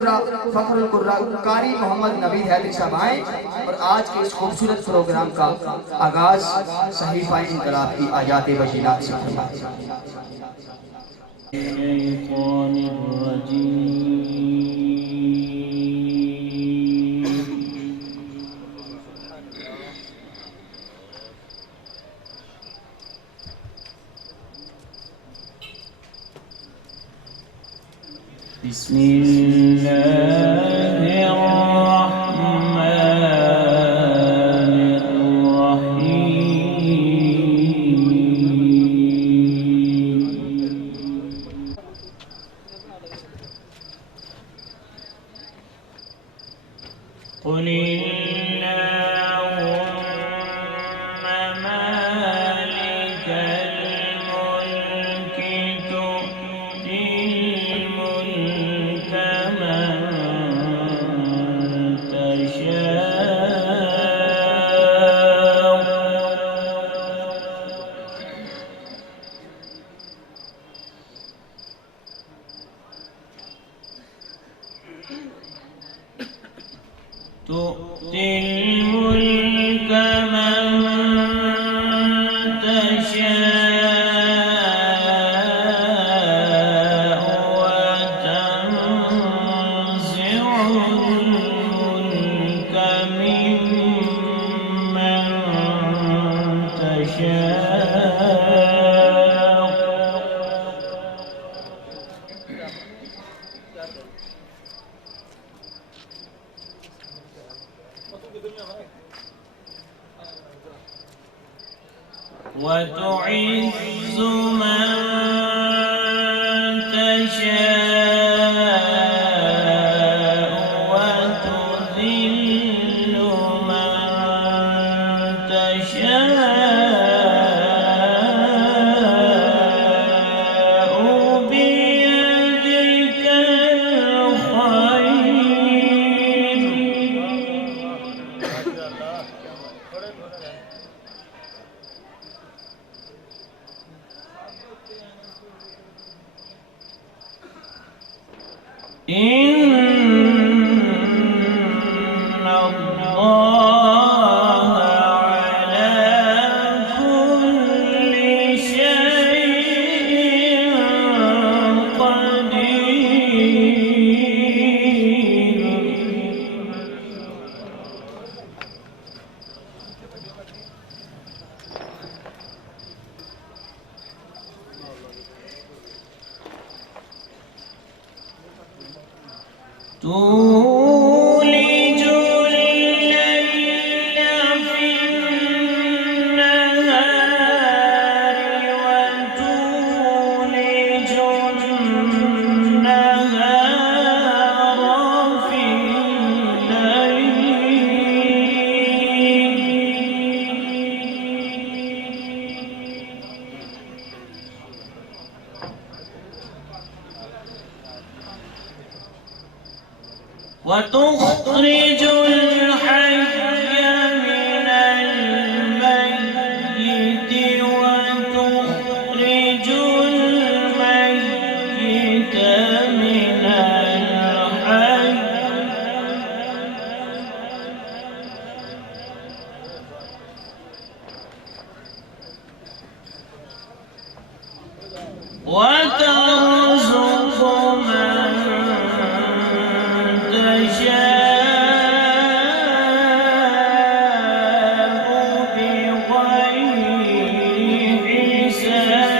फखरुल कुर्रा कारी मोहम्मद नवीद हैदरी साहब आए और आज के इस खूबसूरत प्रोग्राम का आगाज सहीफा इनकलाब की आयात बशीरात से وتعز من تشاء وتذل من تشاء بيدك الخير إن الله على كل شيء قدير تولج الليل في النهار وتولج النهار في وتخرج الحي من الميت وتخرج الميت من الحي وترزق من تشاء بغير حساب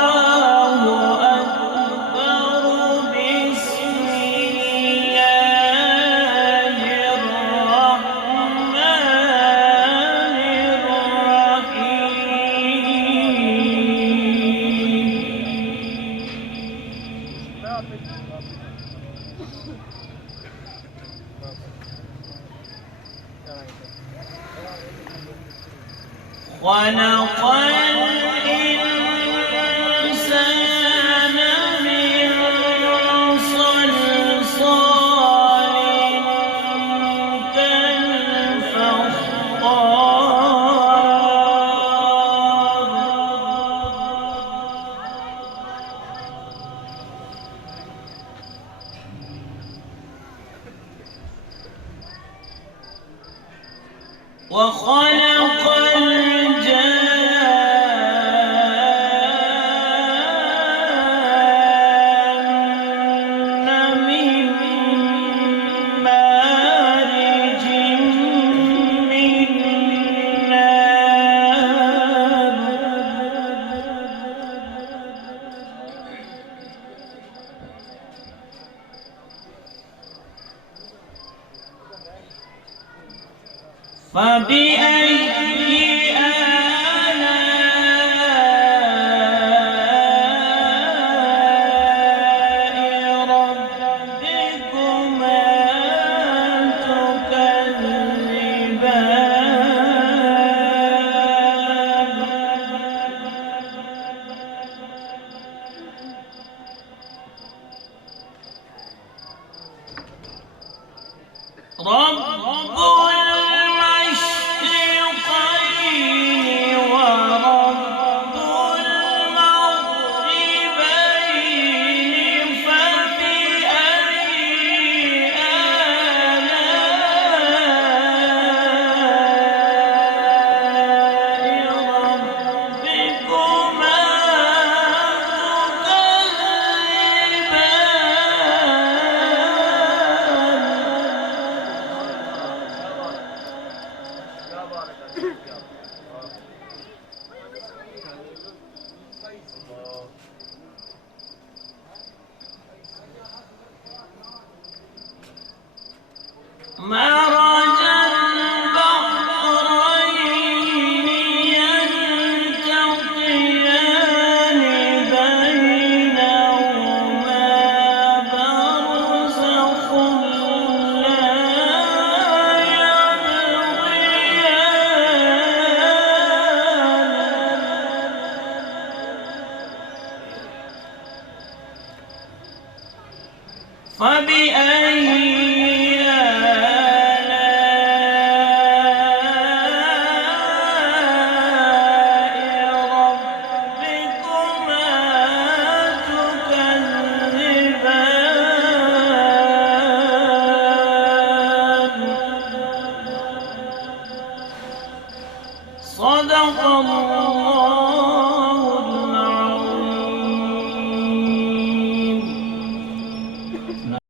الله أكبر بسم الله الرحمن الرحيم خلق الإنسان من صلصال وخلق الجان من مارج من نار فبأي آلاء ربكما تكذبان رب المشرقين ورب المغربين فبأي آلاء ربكما مرج البحرين يلتقيان بينهما برزخ لا يبغيان فبأي